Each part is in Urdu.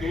2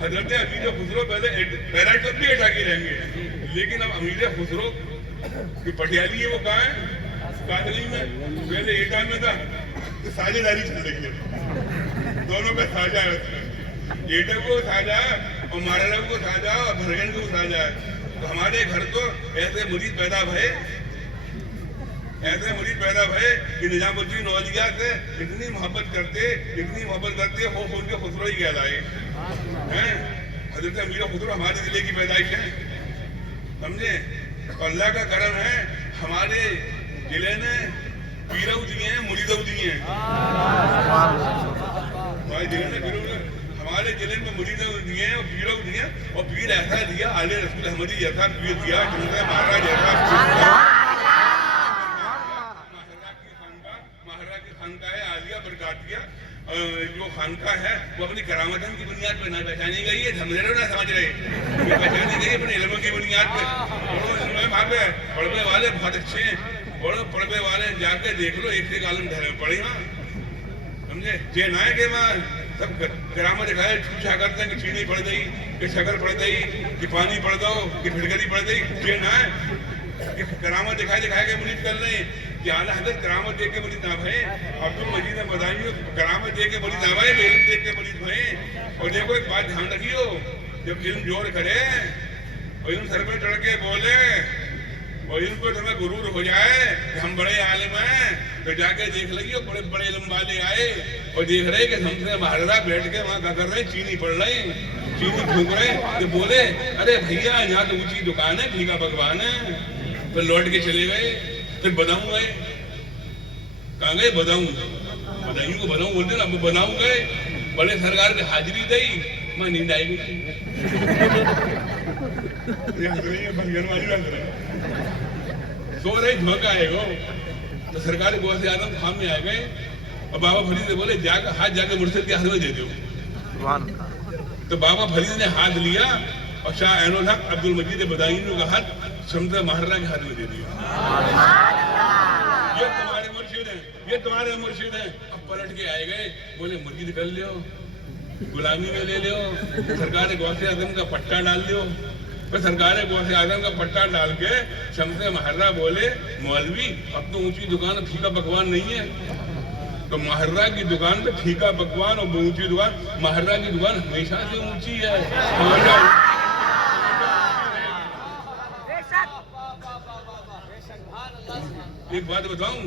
حضرت امیر خسرو پہلے پیراٹ بھی ہٹا کے رہیں گے، لیکن اب امیر خسرو کی پٹیالی ہے وہ کہاں ہے؟ کاتلی میں. پہلے ایٹا میں تھا تو ساجھے داری چل رہی ہے، دونوں کا ساجھا ہے. ایٹا کو ساجھا اور مہاراجا کو ساجھا اور بھرگن کو ساجھا ہے. تو ہمارے گھر تو ایسے مرید پیدا بھائے کہ نظام الدین اولیاء سے اتنی محبت کرتے ہو ان کے خسرو ہی کہلائے. حضرت امیر خسرو ہمارے ضلع کی پیدائش ہے، سمجھے. اور اللہ کا کرم ہے ہمارے ضلع نے پیرو دیے ہیں، مریدو دیے ہیں. ہمارے ضلع میں مریدو دیے ہیں اور پیرو دیے ہیں. اور پیر ایسا دیا، آل رسول احمدی جیسا پیر دیا، چندر مہاراج جیسا مہاراج کی خانقاہ عالیہ برکاتیہ جو خانقاہ ہے وہ اپنی کرامتن کی بنیاد پہ نہ پہچانی گئی ہے. ہم نہ سمجھ رہے یہ پہچانی گئی اپنے علموں کی بنیاد پہ. وہاں پہ پڑھنے والے بہت اچھے ہیں، پڑھنے والے جا کے دیکھ لو، ایک ایک عالم دھرم پڑھی وہاں، سمجھے. یہ نہ ہے کہ وہاں سب کرامت دکھائے چھوچا کرتے ہیں کہ چینی پڑ گئی، کہ شکر پڑ گئی، کہ پانی پڑ دو، کہ پھٹکری پڑ گئی. یہ نہ ہے کہ کرامت دکھائے کے مرید کر رہے ہیں. کہ اعلیٰ حضرت کرامت دے کے مرید نہ بھائیں. عبد المجید مدانی کرامت دے کے مرید نہ بھائیں، علم دے کے مرید بھائیں. اور دیکھو ایک بات دھیان رکھیو، جب علم جوڑ کرے اور علم سر پہ چڑھ کے بولے اور علم کو تمہیں غرور ہو جائے کہ ہم بڑے عالم ہیں، تو جا کے دیکھ لگی بڑے بڑے علم والے آئے اور دیکھ رہے کہ ہم سے مہاراجا بیٹھ کے وہاں کیا کر رہے ہیں، چینی پڑ رہے ہیں، چینی پھونک رہے ہیں. تو بولے ارے بھیا یہاں تو اونچی دکان ہے، بھیگا پکوان ہے. پھر لوٹ کے چلے گئے. پھر بداؤں گئے، کہاں گئے؟ بداؤں کو بداؤں بولتے نا. بداؤں گئے، بڑے سرکار کی حاضری دی، میں نیند آئی گئی. سو رہے جھونکا آئے گو تو سرکار غوث اعظم خان میں آئے گئے اور بابا فرید سے بولے جا کر ہاتھ جا کے مرشد کے ہاتھ میں دے دو. تو بابا فرید نے ہاتھ لیا اور شاہ عین الحق عبد المجید بدائینی کا ہاتھ شمس مہاراجا کے ہاتھ میں دے دیا. یہ تمہارے مرشد ہیں، یہ تمہارے مرشد ہیں. اب پلٹ کے آئے گئے، بولے مرید کر لیو، غلامی میں لے لیو، سرکار غوث اعظم کا پٹا ڈال لیو. پھر سرکار غوث اعظم کا پٹا ڈال کے شمس مہاراجا بولے مولوی اب تو اونچی دکان پھیکا پکوان نہیں ہے. تو مہاراجا کی دکان پہ پھیکا پکوان اور اونچی دکان، مہاراجا کی دکان ہمیشہ سے اونچی ہے. ایک بات بتاؤں،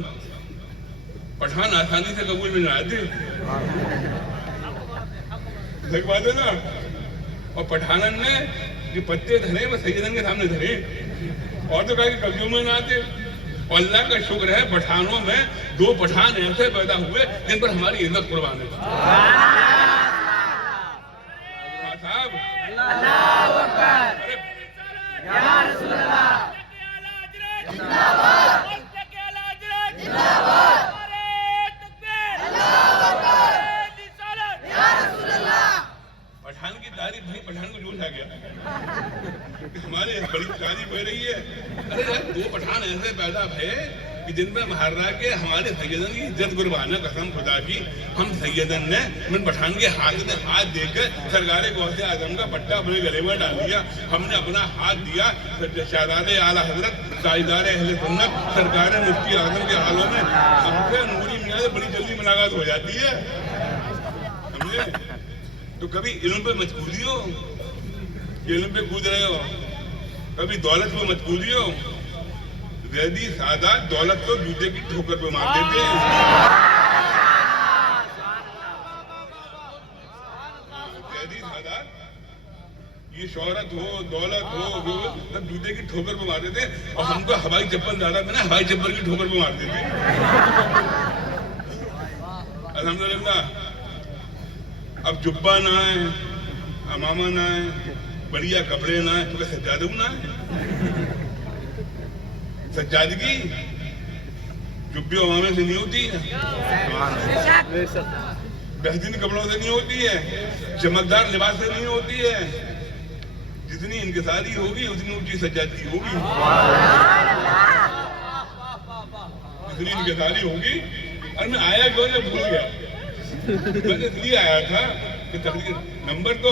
پٹھان آسانی سے قبول میں نہ آتے، ایک بات ہے نا. اور پٹھانن نے جو پتے دھرے وہ سیدن کے سامنے دھرے، اور تو کہا کہ قبضوں میں نہ آتے. اور اللہ کا شکر ہے پٹھانوں میں 2 پٹھان ایسے پیدا ہوئے جن پر ہماری عزت قربان ہے. صاحب اللہ اکبر، یا رسول اللہ، پٹھان کی تعریف بھائی پٹھان کو جوش آ گیا، ہمارے بڑی تعریف ہو رہی ہے. ارے یار 2 پٹھان ایسے پیدا بھائے کہ جن میں مہاراجا کے ہمارے سیدن کی عزت قربان ہے. قسم خدا کی ہم سیدن نے من پٹھان کے ہاتھ میں ہاتھ دے کر سرکار غوث اعظم کا پٹا اپنے گلے میں ڈال دیا. ہم نے اپنا ہاتھ دیا شہزاد اعلیٰ حضرت تاجدار اہل سنت سرکار مفتی اعظم کے حالوں میں. ہم سے نوری میاں سے بڑی جلدی ملاقات ہو جاتی ہے، سمجھے. تو کبھی علم پہ مت کودیو، علم پہ کود رہے ہو، کبھی دولت پہ مت کودیو. ویدی سادات دولت کو جوتے کی ٹھوکر پہ مار دیتے ہیں. ویدی سادات یہ شہرت ہو، دولت ہو، سب جوتے کی ٹھوکر پہ مار دیتے ہیں. اور ہم کو ہوائی چپل زیادہ میں نا ہوائی چپل کی ٹھوکر پہ مار دیتے ہیں. الحمدللہ اب جبہ نہ ہے، امامہ نہ ہے، بڑھیا کپڑے نہ ہے، تو سجادہ نہ ہے. سجادگی جبے امامے سے نہیں ہوتی ہے، بہترین کپڑوں سے نہیں ہوتی ہے، چمکدار لباس سے نہیں ہوتی ہے. جتنی انکساری ہوگی اتنی اونچی سجادگی ہوگی. جتنی انکساری ہوگی. اور میں آیا کیوں نے بھول گیا، میں نے اس لیے آیا تھا کہ تقریر نمبر تو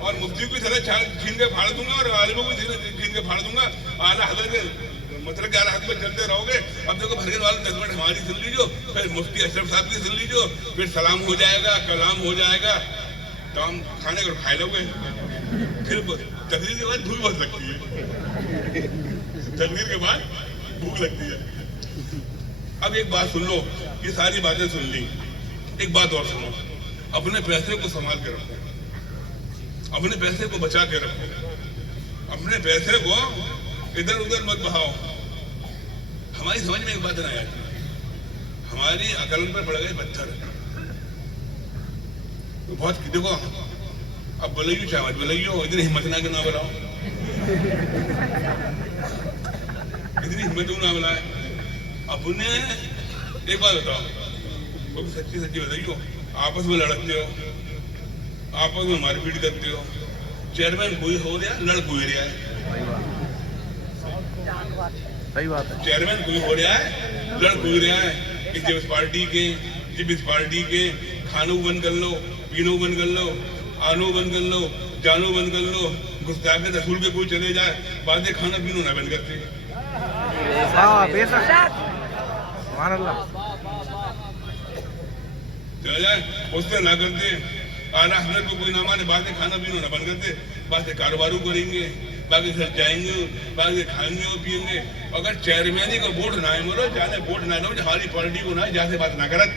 اور مفتی کو سر چھین کے پھاڑ دوں گا اور عالموں کو چھین کے پھاڑ دوں گا. اعلیٰ حضرت مطلب کہ اعلیٰ حضرت پر چلتے رہو گے. اب دیکھو بھرگن والے 10 منٹ ہماری سن لیجو, پھر مفتی اشرف صاحب کی سن لیجو, پھر سلام ہو جائے گا, کلام ہو جائے گا, تو ہم کھانے کو کھائے لو گے. پھر تقریر کے بعد بھوک بہت لگتی ہے, تقریر کے بعد بھوک لگتی ہے. اب ایک بات سن لو, یہ ساری باتیں سن لی, ایک بات اور سنو, اپنے پیسے کو سنبھال کے رکھو, اپنے پیسے کو بچا کے رکھو, اپنے پیسے کو ادھر ادھر مت بہاؤ. ہماری سمجھ میں ایک بات نہ آئی, ہماری عقل پر پڑ گئے پتھر. بہت دیکھو, اب بلائیو چاوت بلائیو, اتنی ہمت نہ کہ نہ بلاؤ, اتنی ہمت نہ بلائے. اپنے ایک بات بتاؤ, وہ بھی سچی سچی بتائیو, آپس میں لڑکتے ہو, آپس میں مار پیٹ کرتے ہو, چیئرمین کوئی ہو رہا, لڑ کوئی رہا ہے. چیئرمین کوئی ہو رہا ہے, لڑ کوئی رہا ہے. جب اس پارٹی کے, جب اس پارٹی کے کھانو بند کر لو, پینو بند کر لو, آنو بند کر لو, جانو بند کر لو, گستاخ رسول کے کوئی چلے جائے, باتیں کھانا پینو نہ بند کرتے. چلا جائے اس سے نہ کرتے, اعلیٰ حضرت کو کوئی نہ مانے, باتیں کھانا پینا نہ بند کرتے, باتیں کاروباروں کریں گے, باقی گھر جائیں گے, باقی کھائیں گے اور پیئیں گے. اگر چیئرمین کا ووٹ نہ ہے مولو, جانے ووٹ نہ دو, ہماری پارٹی کو نہ جہاں سے بات نہ کرت.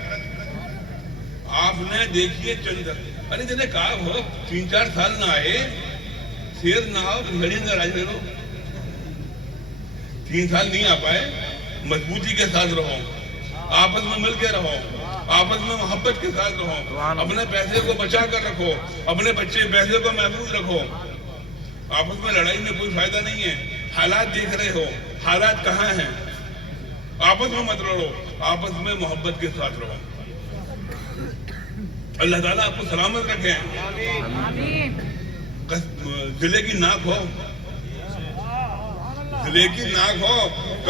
آپ نے دیکھیے چند, ارے جنہیں کہا ہو 3-4 سال نہ آئے, شیر نہ آؤ, گھڑی کا راج لے لو. 3 سال نہیں آ پائے, مضبوطی کے ساتھ رہو, آپس میں مل کے رہو, آپس میں محبت کے ساتھ رہو, اپنے پیسے کو بچا کر رکھو, اپنے بچے پیسے کو محفوظ رکھو. آپس میں لڑائی میں کوئی فائدہ نہیں ہے. حالات دیکھ رہے ہو, حالات کہاں ہیں, آپس میں مت لڑو, آپس میں محبت کے ساتھ رہو. اللہ تعالیٰ آپ کو سلامت رکھے. ضلع کی ناک ہو, ضلع کی ناک ہو,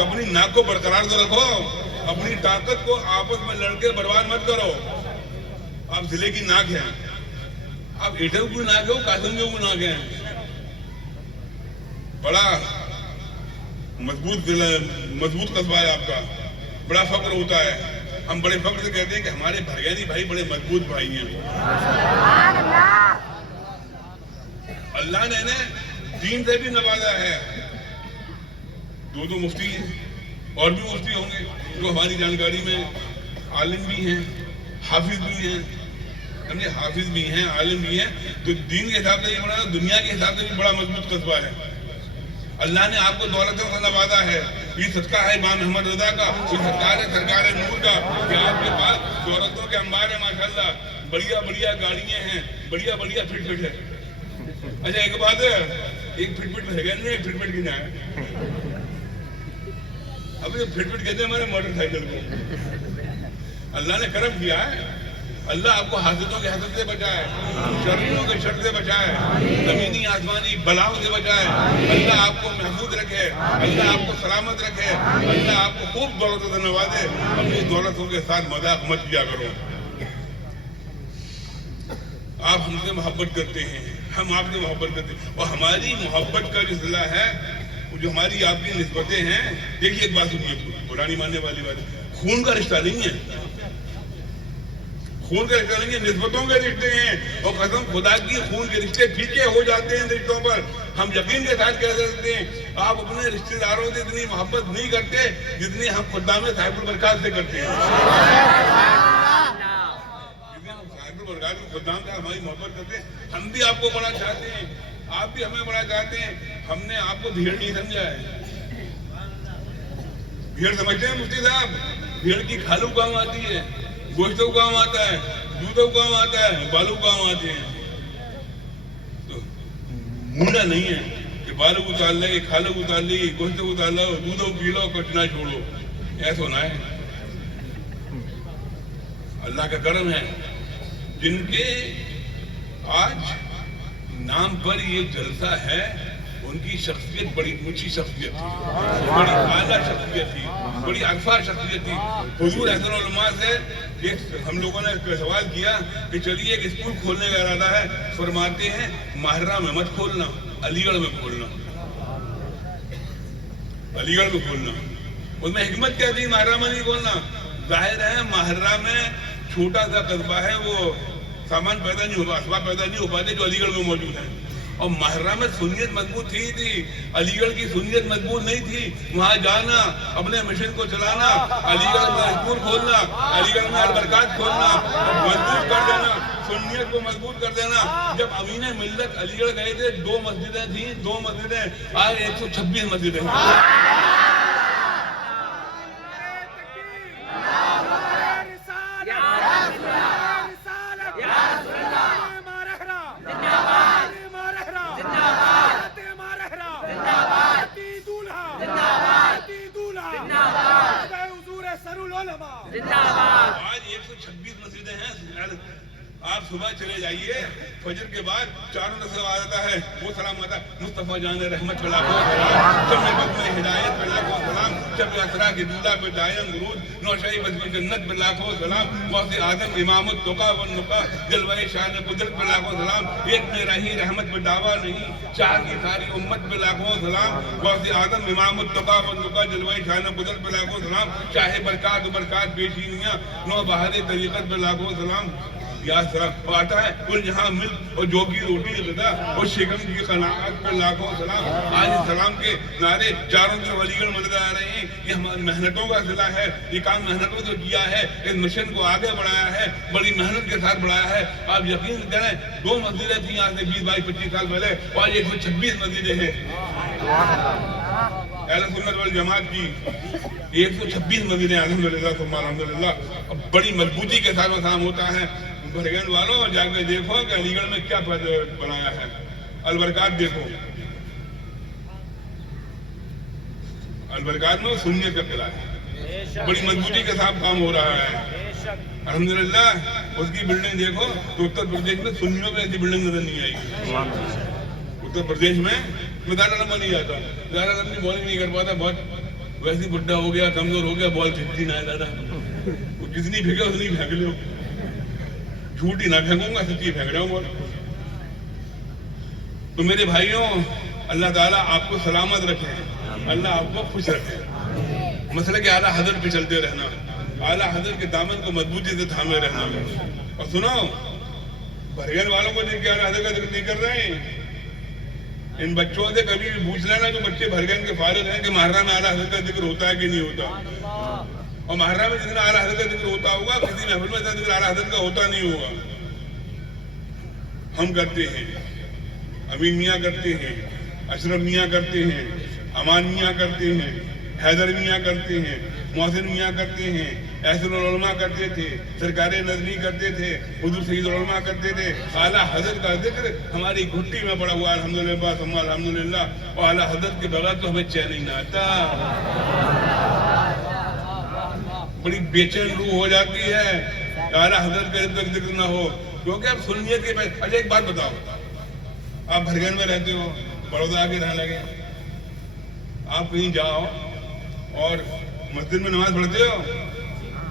اپنی ناک کو برقرار تو رکھو, اپنی طاقت کو آپس میں لڑ کے برباد مت کرو. آپ ضلع کی ناک ہیں, آپ ایٹھو کی ناک ہو, قاسم کی ناک ہیں. بڑا مضبوط ضلع, مضبوط قصبہ ہے آپ کا, بڑا فخر ہوتا ہے. ہم بڑے فخر سے کہتے ہیں کہ ہمارے بھرگانی بھائی بڑے مضبوط بھائی ہیں. اللہ نے انہیں دین سے بھی نوازا ہے. 2 مفتی ہیں, اور بھی مفتی ہوں گے جو ہماری جانکاری میں عالم بھی ہیں, حافظ بھی ہیں, حافظ بھی ہیں, عالم بھی ہیں. تو دین کے حساب سے بھی بڑا, دنیا کے حساب سے بھی بڑا مضبوط قصبہ ہے. اللہ نے آپ کو دولتوں سے نوازا ہے. یہ صدقہ ہے امام احمد رضا کا, یہ سرکار ہے سرکار نور کا, کہ آپ کے پاس دولتوں کے انبار ہیں ماشاءاللہ. بڑھیا بڑھیا گاڑیاں ہیں, بڑھیا بڑھیا فٹ فٹ ہے. اچھا ایک بات ہے, ایک فٹ فٹ ہے گا نہیں, ایک فٹ فٹ کی نہ ہے. اب یہ فٹ فٹ کہتے ہیں ہمارے موٹر سائیکل کو. اللہ نے کرم کیا ہے, اللہ آپ کو حاسدوں کے حسد سے بچائے, شرریوں کے شر سے بچائے, زمینی آسمانی بلاؤں سے بچائے. اللہ آپ کو محفوظ رکھے, اللہ آپ کو سلامت رکھے, اللہ آپ کو خوب دولتوں سے نوازے. اپنی دولتوں کے ساتھ مذاق مت کیا کرو. آپ ہم سے محبت کرتے ہیں, ہم آپ سے محبت کرتے ہیں, اور ہماری محبت کا جو صلہ ہے, جو ہماری آپ کی نسبتیں ہیں. دیکھیے ایک بات سنیے, پرانی ماننے والی بات, خون کا رشتہ نہیں ہے, خون کے رشتے نہیں ہیں, نسبتوں کے رشتے ہیں. اور قسم خدا کی خون کے رشتے پھیکے ہو جاتے ہیں رشتوں پر. ہم یقین کے ساتھ کہہ سکتے ہیں آپ اپنے رشتے داروں سے اتنی محبت نہیں کرتے جتنی ہم خدام صاحب البرکات سے کرتے ہیں. صاحب البرکات کے خدام سے ہماری محبت کرتے ہیں. ہم بھی آپ کو بڑا چاہتے ہیں, آپ بھی ہمیں بڑا چاہتے ہیں. ہم نے آپ کو بھیڑ نہیں سمجھا ہے. بھیڑ سمجھتے ہیں مفتی صاحب, بھیڑ کی کھالو کام آتی ہے, گوشتوں کام آتا ہے, دودھوں کام آتا ہے, بالوں کام آتے ہیں. تو منڈا نہیں ہے کہ بالوں اتار لے, کھالوں اتار لی, گوشتوں اتار لو, دودھوں پی لو, کچھ نہ چھوڑو. ایسا ہونا ہے. اللہ کا کرم ہے جن کے آج نام پر یہ جلسہ ہے, ان کی شخصیت بڑی اونچی شخصیت تھی, بڑی اعلیٰ شخصیت تھی, بڑی عرفہ شخصیت تھی. حضور احسن العلماء سے ہم لوگوں نے سوال کیا کہ چلیے ایک اسکول کھولنے کا ارادہ ہے، فرماتے ہیں ماہرہ میں مت کھولنا، علی گڑھ میں کھولنا، علی گڑھ میں کھولنا۔ اس میں حکمت کیا تھی ماہرہ میں نہیں کھولنا؟ ظاہر ہے ماہرہ میں چھوٹا سا قصبہ ہے، وہ سامان پیدا نہیں ہوتا، اسباب پیدا نہیں ہو پاتے جو علی گڑھ میں موجود ہیں، اور ماہرہ میں سنیت مضبوط تھی، علی گڑھ کی سنیت مضبوط نہیں تھی۔ وہاں جانا، اپنے مشن کو چلانا، علی گڑھ میں اسکول کھولنا، علی گڑھ میں البرکات کھولنا، مضبوط کر دینا، سنیت کو مضبوط کر دینا۔ جب امین ملت علی گڑھ گئے تھے 2 مسجدیں تھیں، 2 مسجدیں، آج 126 مسجدیں ہیں۔ آج 126 مسجدیں ہیں۔ آپ صبح چلے جائیے، فجر کے بعد چاروں طرف سے آواز آتا ہے، وہ سلام آتا ہے، مصطفیٰ جان رحمت پہ لاکھوں سلام، شب وقت میں ہدایت پہ لاکھوں سلام، شب اسرا کی دودہ پہ دائم درود، نوشائی بزم جنت پہ لاکھوں سلام، غوث اعظم امام التقا والنقا، جلوہ شان قدرت پہ لاکھوں سلام، ایک میرا ہی رحمت پہ دعویٰ نہیں، شاہ کی ساری امت پہ لاکھوں سلام، غوث اعظم امام التقا والنقا، جلوہ شان قدرت پہ لاکھوں سلام، شاہ برکات و برکات پیشینیاں، نو بہار طریقت پہ لاکھوں سلام۔ یا سلام آتا ہے کل جہاں ملک اور جو کی روٹی غذا اور شکم کی قناعت پر لاکھوں سلام۔ آج سلام کے نعرے چاروں طرف علی گڑھ ملتے آ رہے ہیں، یہ ہماری محنتوں کا صلہ ہے، یہ کام محنتوں سے کیا ہے، اس مشن کو آگے بڑھایا ہے، بڑی محنت کے ساتھ بڑھایا ہے۔ آپ یقین کریں 2 مسجدیں تھیں آج سے 20 22 25 سال پہلے، اور 126 مسجدیں ہیں۔ اہل سنت والجماعت کی 126 مسجدیں الحمدللہ ثم الحمدللہ، بڑی مضبوطی کے ساتھ وہ کام ہوتا ہے۔ بھرگن والوں جا کے دیکھو کہ علی گڑھ میں کیا بنایا ہے، البرکات دیکھو، البرکات میں سنیت کا قلعہ ہے، بڑی مضبوطی کے ساتھ کام ہو رہا ہے الحمدللہ۔ اس کی بلڈنگ دیکھو تو اتر پردیش میں سنیوں میں ایسی بلڈنگ نظر نہیں آئی۔ اتر پردیش میں دارا لمبا نہیں جاتا، دارا لمبی بالنگ نہیں کر پاتا، بہت ویسی بڈھا ہو گیا، کمزور ہو گیا، بال چھٹی نہ ہے دادا، جتنی پھینکے اتنی پھینک لو، جھوٹی نہ پھینکوں گا، سچی پھینک رہا ہوں بول۔ تو میرے بھائیوں، اللہ تعالیٰ آپ کو سلامت رکھے، اللہ آپ کو خوش رکھے۔ مسئلہ کہ اعلیٰ حضرت پہ چلتے رہنا، اعلیٰ حضرت کے دامن کو مضبوطی سے تھامے رہنا۔ اور سنو، بھرگن والوں کو دیکھ کے اعلیٰ حضرت کا ذکر نہیں کر رہے ہیں، ان بچوں سے کبھی بھی پوچھ لینا جو بچے بھرگن کے فارغ ہیں کہ ماہرہ میں اعلیٰ حضرت کا ذکر ہوتا ہے کہ نہیں ہوتا، اور ماہرہ میں جتنا اعلیٰ حضرت کا ذکر ہوتا ہوگا کسی محفل میں ذکر اعلیٰ حضرت کا ہوتا نہیں ہوگا۔ ہم کرتے ہیں، امین میاں کرتے ہیں، اشرف میاں کرتے ہیں، امان میاں کرتے ہیں، حیدر میاں کرتے ہیں، محسن میاں کرتے ہیں، احسن العلماء کرتے تھے، سرکار نظمی کرتے تھے، حضور سید العلماء کرتے تھے۔ اعلیٰ حضرت کا ذکر ہماری گھٹی میں پڑا ہوا الحمدللہ ثم الحمدللہ، اور اعلیٰ حضرت کے بغیر تو ہمیں چین نہیں آتا، بڑی بے چین روح ہو جاتی ہے اعلیٰ حضرت کا جب تک ذکر نہ ہو، کیونکہ آپ سنیت کے پاس۔ اچھا ایک بات بتاؤ، آپ بھرگن میں رہتے ہو، بڑودہ کے رہنے لگے، آپ کہیں جاؤ اور مسجد میں نماز پڑھتے ہو،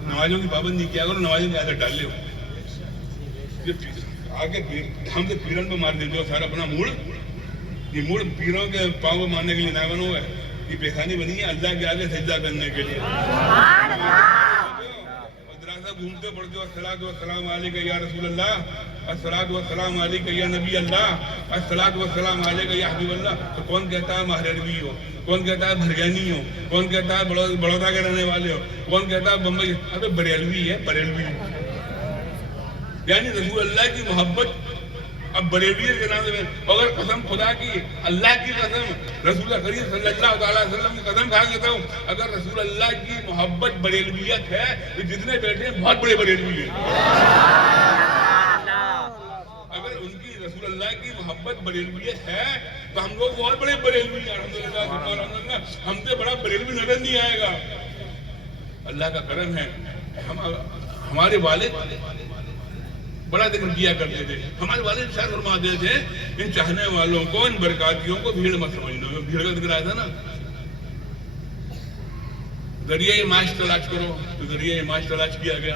نمازوں کی پابندی کیا کرو، نمازوں کی عادت ڈال لو، آگے ہم سے پیرن پہ مار دیتے ہو سارا اپنا موڑ، یہ موڑ پیروں کے پاؤں کو مارنے کے لیے نہ بنو ہے، یہ پیشانی بنی ہے اللہ کے آگے سجدہ کرنے کے لیے۔ گھومتے پڑھتے ہو الصلاۃ والسلام علیک یا رسول اللہ، الصلاۃ والسلام علیک یا نبی اللہ، الصلاۃ والسلام علیک یا حبیب اللہ، تو کون کہتا ہے مہروی ہو، کون کہتا ہے بھرگانی ہو، کون کہتا ہے بڑودہ کے رہنے والے ہو، کون کہتا ہے بمبئی، ابے بریلوی ہے بریلوی، یعنی رسول اللہ کی محبت۔ اب بریلویت کے نام سے اگر قسم خدا کی، اللہ کی قسم، رسول اللہ کریم صلی اللہ تعالیٰ علیہ وسلم کی قسم کھا لیتا ہوں، اگر رسول اللہ کی محبت بریلویت ہے تو جتنے بیٹھے ہیں بہت بڑے بریلوی ہیں۔ اگر ان کی رسول اللہ کی محبت بریلویت ہے تو ہم لوگ بہت بڑے بریلوی ہیں الحمدللہ، ہم سے بڑا بریلوی نظر نہیں آئے گا۔ اللہ کا کرم ہے، ہمارے والد بڑا ذکر کیا کرتے تھے، ہمارے والد شاید فرماتے تھے ان چاہنے والوں کو، ان برکاتیوں کو بھیڑ مت سمجھنا، بھیڑ کا ذکر آیا تھا نا، ذریعہ معاش تلاش کرو، تو ذریعہ معاش تلاش کیا گیا،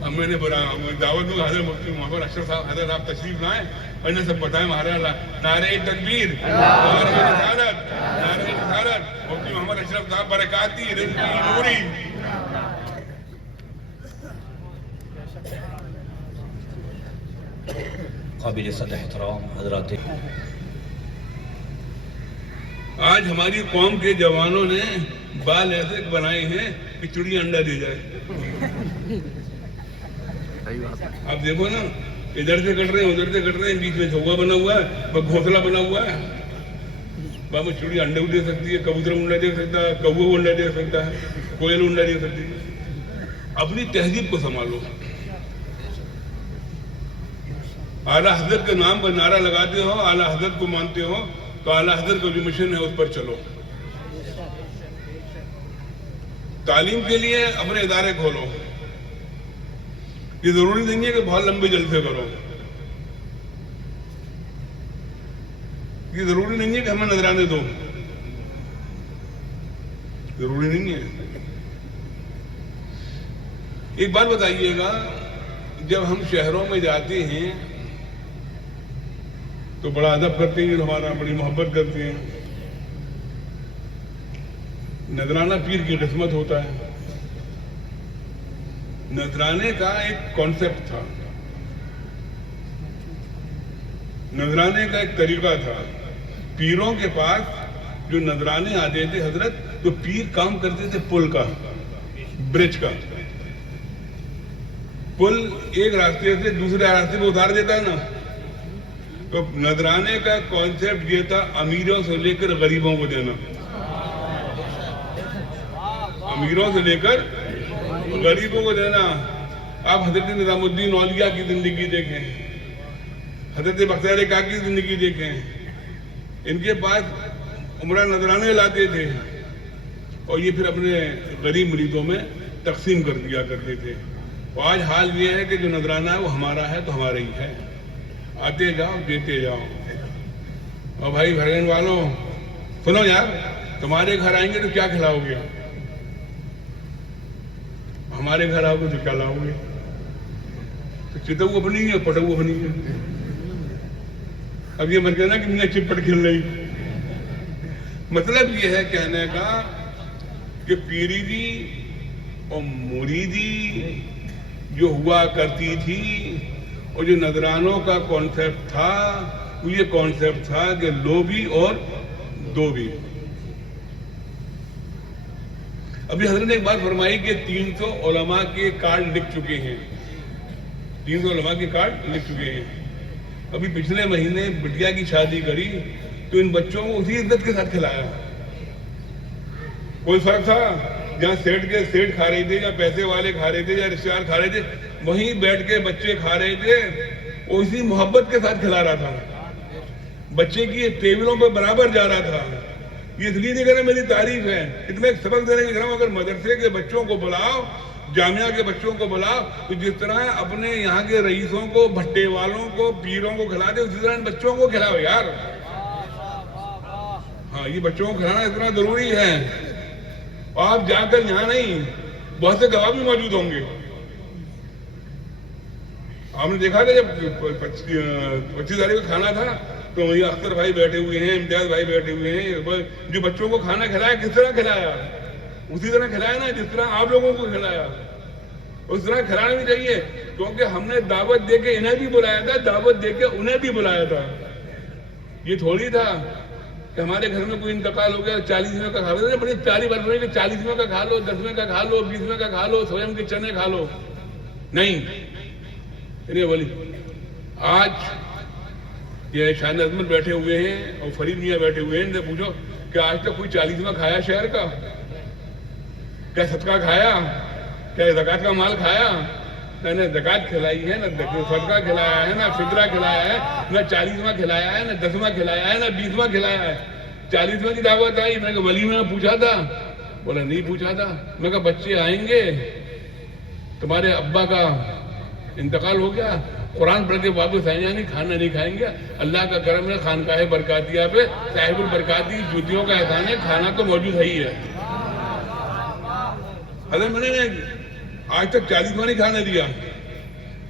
اب میں نے بولا دعوت دوں حضرت مفتی محمد اشرف صاحب حضرت آپ تشریف لائیں اور انہیں سب بتائیں مہاراجا نعرہ تکبیر نعرہ رسالت نعرہ رسالت مفتی محمد اشرف صاحب برکاتی رزقی نوری. قابل صد احترام حضرات، آج ہماری قوم کے جوانوں نے بال ایسے بنائے ہیں کہ چڑیا انڈا دے جائے. آپ دیکھو نا ادھر سے کٹ رہے ہیں ادھر سے کٹ رہے ہیں، بیچ میں جھوگا بنا ہوا ہے، گھونسلہ بنا ہوا ہے. بابا چڑیا انڈے دے سکتی ہے، کبوتر انڈا دے سکتا ہے، کووا انڈا دے سکتا ہے، کوئل انڈا دے سکتی ہے. اپنی تہذیب کو سنبھالو. اعلیٰ حضرت کے نام پر نعرہ لگاتے ہو، اعلیٰ حضرت کو مانتے ہو تو اعلیٰ حضرت کا جو مشن ہے اس پر چلو. تعلیم کے لیے اپنے ادارے کھولو. یہ ضروری نہیں ہے کہ بہت لمبے جلسے کرو. یہ ضروری نہیں ہے کہ ہمیں نذرانے دو. ضروری نہیں ہے. ایک بات بتائیے گا، جب ہم شہروں میں جاتے ہیں تو بڑا ادب کرتے ہیں ہمارا، بڑی محبت کرتے ہیں. نذرانہ پیر کی قسمت ہوتا ہے. نذرانے کا ایک کانسیپٹ تھا، نذرانے کا ایک طریقہ تھا. پیروں کے پاس جو نذرانے آتے تھے حضرت، تو پیر کام کرتے تھے پل کا، برج کا. پل ایک راستے سے دوسرے راستے پہ اتار دیتا ہے نا. تو نذرانے کا کانسیپٹ یہ تھا امیروں سے لے کر غریبوں کو دینا. امیروں سے لے کر غریبوں کو دینا. آپ حضرت نظام الدین اولیاء کی زندگی دیکھیں، حضرت بختیار کاکی کی زندگی دیکھیں. ان کے پاس عمرہ نذرانے لاتے تھے اور یہ پھر اپنے غریب مریدوں میں تقسیم کر دیا کرتے تھے. اور آج حال یہ ہے کہ جو نذرانہ ہے وہ ہمارا ہے تو ہمارا ہی ہے. آتے جاؤ دیتے جاؤ. اور بھائی بھرگن والوں سنو یار، تمہارے گھر آئیں گے تو کیا کھلاؤ گے؟ ہمارے گھر آؤ گے تو کیا لاؤ گے؟ تو چتو اپنی ہے پٹو اپنی ہے. اب یہ مت کہنا کہ میں چپٹ کھل رہی. مطلب یہ ہے کہنے کا کہ پیریدی اور مریدی جو ہوا کرتی تھی اور جو نذرانوں کا کانسیپٹ تھا وہ یہ کانسیپٹ تھا کہ لو بھی اور دو بھی. ابھی حضرت نے ایک بات فرمائی کہ 300 علماء کے کارڈ لکھ چکے ہیں. 300 علماء کے کارڈ لکھ چکے ہیں. ابھی پچھلے مہینے بٹیا کی شادی کری تو ان بچوں کو اسی عزت کے ساتھ کھلایا. کوئی فرق تھا؟ جہاں سیٹ کھا رہے تھے یا پیسے والے کھا رہے تھے یا رشتے دار کھا رہے تھے، وہیں بیٹھ کے بچے کھا رہے تھے. وہ اسی محبت کے ساتھ کھلا رہا تھا. بچے کی ٹیبلوں پہ برابر جا رہا تھا. یہ اس لیے نہیں کہنا میری تعریف ہے، اتنا ایک سبق دینے کی. اگر مدرسے کے بچوں کو بلاؤ، جامعہ کے بچوں کو بلاؤ، تو جس طرح اپنے یہاں کے رئیسوں کو، بھٹے والوں کو، پیروں کو کھلا دے، اسی طرح ان بچوں کو کھلاؤ یار. ہاں، یہ بچوں کو کھلانا اتنا ضروری ہے. آپ جا کر یہاں نہیں، بہت سے گواہ بھی موجود ہوں گے. آپ نے دیکھا تھا جب 25 تاریخ کو کھانا تھا تو یہ اختر بھائی بیٹھے ہوئے ہیں، امتیاز بھائی بیٹھے ہوئے ہیں. جو بچوں کو کھانا کھلایا کس طرح کھلایا؟ اسی طرح کھلایا نا جس طرح آپ لوگوں کو کھلایا. اس طرح کھلانا بھی چاہیے، کیونکہ ہم نے دعوت دے کے انہیں بھی بلایا تھا، دعوت دے کے انہیں بھی بلایا تھا. یہ تھوڑی تھا کہ ہمارے گھر میں کوئی انتقال ہو گیا 40ویں کا کھا لو. بڑی پیاری بات ہے کہ 40ویں کا کھا لو، 10ویں کا کھا لو، 20ویں کا کھا لو، سویم کے چنے کھا لو. نہیں بولی. آج یہ شان عظمت بیٹھے ہوئے ہیں اور فرید میاں بیٹھے ہوئے ہیں، ان سے پوچھو کہ آج تک کوئی 40واں کھایا شہر کا؟ کیا صدقہ کھایا؟ کیا زکات کا مال کھایا؟ نہ زکات کھلائی ہے، نہ صدقہ کھلایا ہے، نہ فطرہ کھلایا ہے، نہ 40واں کھلایا ہے، نہ 10واں کھلایا ہے، نہ 20واں کھلایا ہے. 40واں کی دعوت آئی، میں کہ ولی میں پوچھا تھا؟ بولا نہیں پوچھا تھا. میں کہا بچے آئیں گے، تمہارے ابا کا انتقال ہو گیا، قرآن پڑھ کے واپس آئیں گے، نہیں کھانا نہیں کھائیں گے. اللہ کا کرم ہے، خانقاہ برکاتیہ پہ صاحب البرکاتی جوتیوں کا احسان ہے، کھانا تو موجود ہے ہی ہے. حضرت میں نے آج تک 40واں نہیں کھانے دیا.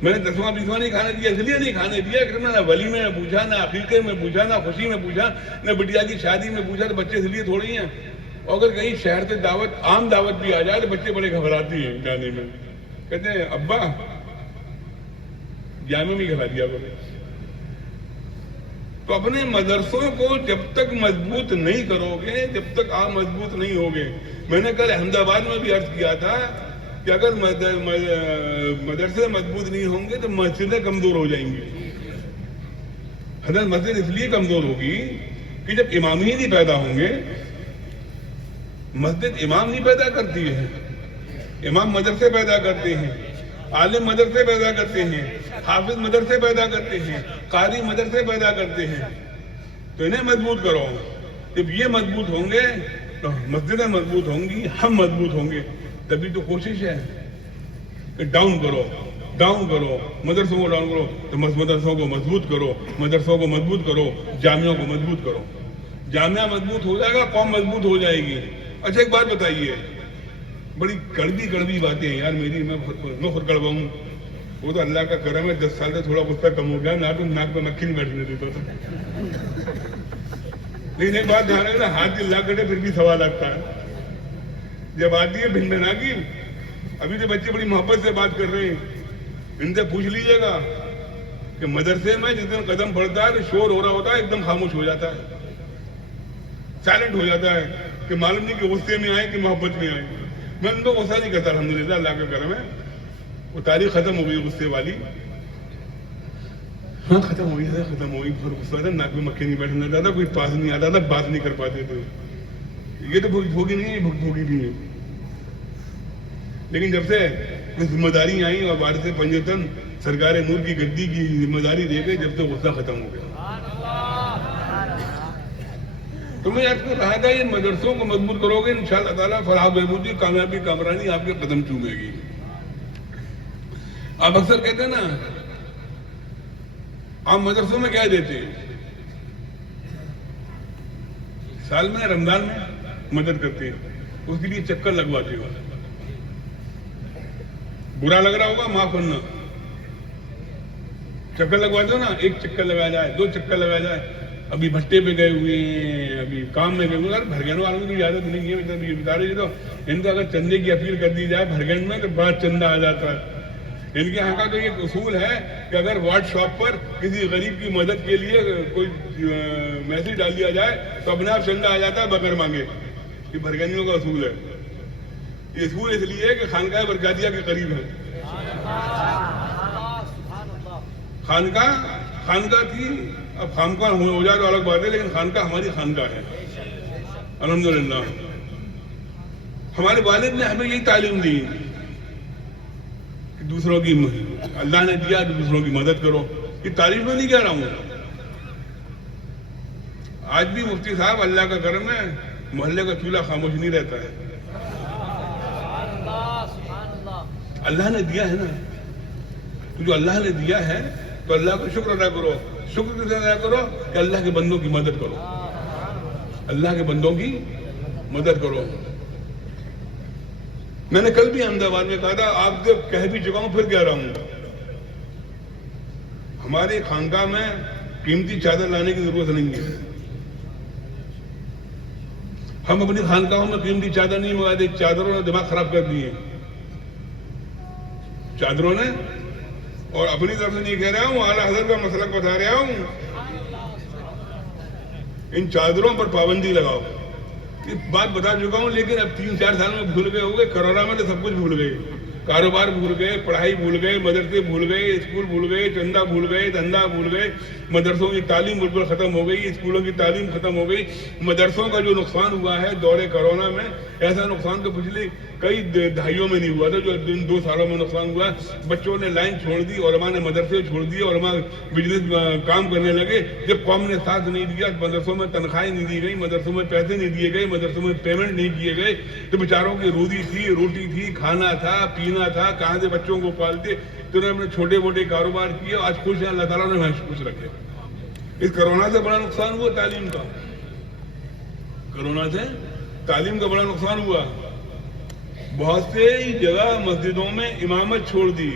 میں نے 10واں 20واں نہیں کھانے دیا, اس لیے نہیں کھانے دیا کہ نہ ولیمے میں پوچھا, نہ عقیقے میں پوچھا, نہ خوشی میں پوچھا, نہ بٹیا کی شادی میں پوچھا. تو بچے اس لیے تھوڑی ہیں. اور اگر کہیں شہر سے دعوت, عام دعوت بھی آ جائے تو بچے بڑے گھبراتی ہیں جانے میں. کہتے ہیں ابا جامع میں کھلا دیا کرو. تو اپنے مدرسوں کو جب تک مضبوط نہیں کرو گے, جب تک آپ مضبوط نہیں ہوگے. میں نے کل احمد آباد میں بھی عرض کیا تھا کہ اگر مدرسے مضبوط نہیں ہوں گے تو مسجدیں کمزور ہو جائیں گی. حضرت مسجد اس لیے کمزور ہوگی کہ جب امام ہی نہیں پیدا ہوں گے. مسجد امام نہیں پیدا کرتی ہے, امام مدرسے پیدا کرتے ہیں, عالم مدرسے پیدا کرتے ہیں, حافظ مدرسے پیدا کرتے ہیں, قاری مدرسے پیدا کرتے ہیں. تو انہیں مضبوط کرو. جب یہ مضبوط ہوں گے تو مسجدیں مضبوط ہوں گی, ہم مضبوط ہوں گے. تبھی تو کوشش ہے کہ ڈاؤن کرو, ڈاؤن کرو, مدرسوں کو ڈاؤن کرو. تو مدرسوں کو مضبوط کرو, مدرسوں کو مضبوط کرو, جامعوں کو مضبوط کرو. جامعہ مضبوط ہو جائے گا, قوم مضبوط ہو جائے گی. اچھا ایک بات بتائیے, بڑی کڑوی کڑوی باتیں ہیں یار میری, میں خود کڑوا ہوں. وہ تو اللہ کا کرم ہے, 10 سال سے تھوڑا غصہ کم ہو گیا. ناک پہ مکھی نہیں بیٹھنے دیتا تھا. لیکن ایک بات دھیان رکھنا, ہاتھ دل لا کٹے پھر بھی سوال آتا ہے. جب آتی ہے بھن بھنا کی, ابھی تو بچے بڑی محبت سے بات کر رہے ہیں, ان سے پوچھ لیجئے گا کہ مدرسے میں جس دن قدم پڑتا ہے تو شور ہو رہا ہوتا ہے, ایک دم خاموش ہو جاتا ہے, سائلنٹ ہو جاتا ہے, کہ معلوم نہیں کہ غصے میں آئے کہ محبت میں آئے. میں ان کو غصہ نہیں کرتا الحمدللہ, اللہ کا کرم ہے. وہ تاریخ ختم ہو گئی غصے والی, ہاں ختم ہو گئی, ختم ہو گئی. غصہ تھا, ناک میں مکھی نہیں بیٹھنے دیتا تھا, کوئی پاس نہیں آتا تھا, بات نہیں کر پاتے تھے. یہ تو بھوگی نہیں ہے, بھوگی بھی ہے. لیکن جب سے ذمہ داری آئی اور وارث پنجتن سرکار نور کی گدی کی ذمہ داری دے گئی, جب سے غصہ ختم ہو گیا. تو میں آپ کو کہا تھا یہ مدرسوں کو مضبوط کرو گے انشاءاللہ تعالیٰ فلاح بہبودی, کامیابی, کامرانی آپ کے قدم چومے گی. آپ اکثر کہتے ہیں نا, آپ مدرسوں میں کیا دیتے ہیں, سال میں رمضان میں مدد کرتے ہیں, اس کے لیے چکر لگواتے ہو. برا لگ رہا ہوگا معاف کرنا, چکر لگواتے ہو نا, ایک چکر لگایا جائے, 2 چکر لگایا جائے. ابھی بھٹے پہ گئے ہوئے ہیں, ابھی کام میں گئے ہوئے ہیں. بھرگن والوں کی اجازت نہیں ہے, یہ بتا رہے تو ان کو اگر چندے کی اپیل کر دی جائے بھرگن میں تو بڑا چندہ آ جاتا ہے. ان کے یہاں کا تو یہ اصول ہے کہ اگر واٹس شاپ پر کسی غریب کی مدد کے لیے کوئی میسج ڈال دیا جائے تو اپنے آپ چندہ آ جاتا ہے بغیر مانگے. یہ بھرگنیوں کا اصول ہے. یہ اصول اس لیے ہے کہ خانقاہ برکاتیہ کے قریب ہے. خانقاہ تھی, اب خانقاہ ہو جائے تو الگ بات ہے, لیکن خانقاہ ہماری خانقاہ ہے الحمدللہ. ہمارے والد نے ہمیں یہی تعلیم دی کہ دوسروں کی, اللہ نے دیا تو دوسروں کی مدد کرو. یہ تعلیم میں نہیں کہہ رہا ہوں. آج بھی مفتی صاحب اللہ کا کرم ہے, محلے کا چولہا خاموش نہیں رہتا ہے. اللہ نے دیا ہے نا, تو جو اللہ نے دیا ہے تو اللہ کا شکر ادا کرو. شکر کیسے ادا کرو کہ اللہ کے بندوں کی مدد کرو, اللہ کے بندوں کی مدد کرو. میں نے کل بھی احمد آباد میں کہا تھا, آپ جب کہہ بھی چکا ہوں پھر کہہ رہا ہوں, ہماری خانقاہ میں قیمتی چادر لانے کی ضرورت نہیں ہے. ہم اپنی خانقاہوں میں قیمتی چادر نہیں منگاتے. چادروں نے دماغ خراب کر دیے, چادروں نے. اور اپنی طرف سے نہیں کہہ رہا ہوں, اعلیٰ حضرت کا مسلک بتا رہا ہوں, ان چادروں پر پابندی لگاؤ. یہ بات بتا چکا ہوں, لیکن اب 3-4 سال میں بھول گئے ہو گئے. کرونا میں تو سب کچھ بھول گئے, کاروبار بھول گئے, پڑھائی بھول گئے, مدرسے بھول گئے, اسکول بھول گئے, چندہ بھول گئے, دھندا بھول گئے. مدرسوں کی تعلیم بالکل ختم ہو گئی, اسکولوں کی تعلیم ختم ہو گئی. مدرسوں کا جو نقصان ہوا ہے دور کرونا میں, ایسا نقصان تو پچھلی کئی دہائیوں میں نہیں ہوا تھا جو 2 سالوں میں نقصان ہوا. بچوں نے لائن چھوڑ دی, علماء نے مدرسے چھوڑ دیے, علماء بزنس کام کرنے لگے. جب قوم نے ساتھ نہیں دیا, مدرسوں میں تنخواہیں نہیں دی گئی, مدرسوں میں پیسے نہیں دیے گئے, مدرسوں میں پیمنٹ نہیں کیے گئے, تو بیچاروں کی روزی تھی, روٹی تھی, کھانا تھا, پینا تھا, کہاں سے بچوں کو پالتے. تو انہوں نے چھوٹے موٹے کاروبار کیے, آج خوش ہیں, اللہ تعالیٰ نے ہمیں خوش رکھے. اس کرونا سے بڑا نقصان ہوا تعلیم کا, کرونا سے تعلیم کا بڑا نقصان ہوا. بہت سے جگہ مسجدوں میں امامت چھوڑ دی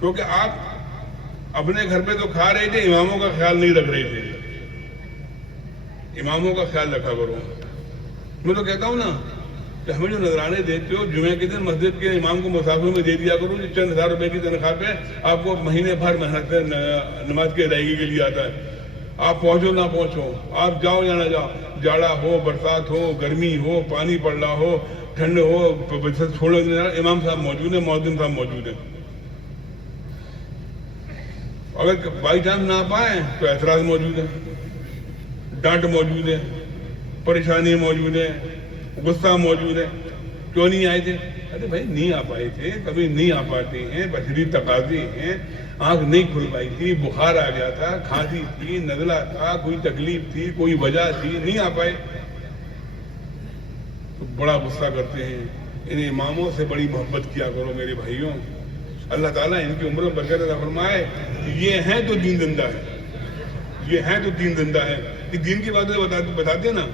کیونکہ آپ اپنے گھر پہ تو کھا رہے تھے, اماموں کا خیال نہیں رکھ رہے تھے. اماموں کا خیال رکھا کرو. میں تو کہتا ہوں نا کہ ہمیں جو نذرانے دیتے ہو جمعہ کے دن مسجد کے امام کو مسافر میں دے دیا کرو, جو چند ہزار روپے کی تنخواہ پہ آپ کو مہینے بھر محنت سے نماز کی ادائیگی کے لیے آتا ہے. آپ پہنچو نہ پہنچو, آپ جاؤ یا نہ جاؤ, جاڑا ہو, برسات ہو, گرمی ہو, پانی پڑ رہا ہو, ٹھنڈ ہو, چھوڑو, امام صاحب موجود ہیں, مؤذن صاحب موجود ہیں. اگر بائی چانس نہ آ پائیں تو اعتراض موجود ہے, ڈانٹ موجود ہے, پریشانی موجود ہے, غصہ موجود ہے. کیوں نہیں آئے تھے؟ ارے بھائی نہیں آ پائے تھے, کبھی نہیں آ پاتے ہیں, بشری تقاضے ہیں, آنکھ نہیں کھل پائی تھی, بخار آ گیا تھا, کھانسی تھی, نزلہ تھا, کوئی تکلیف تھی, کوئی وجہ تھی, نہیں آ پائے. تو بڑا غصہ کرتے ہیں. ان اماموں سے بڑی محبت کیا کرو میرے بھائیوں. اللہ تعالیٰ ان کی عمر میں برکت عطا فرمائے. یہ ہیں تو دین زندہ ہے, یہ ہیں تو دین زندہ ہے. کہ دین کی باتیں بتاتے نا.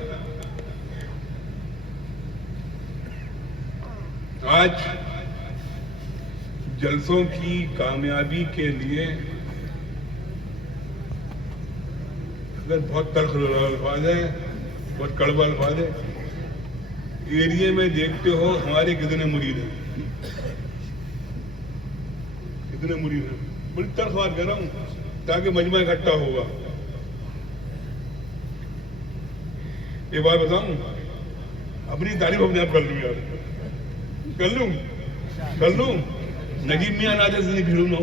آج جلسوں کی کامیابی کے لیے اگر بہت تلخ الفاظ ہے, بہت کڑوا الفاظ ہے, ایریے میں دیکھتے ہو ہمارے کتنے مرید ہیں, کتنے مرید ہیں. بڑی تلخ بات کر رہا ہوں تاکہ مجمع اکٹھا ہوگا. ایک بات بتاؤں, اپنی تعریف اپنے آپ کر لوں یار, کر لوں. نجیب میاں نادر سے نہیں بھیڑوں نہ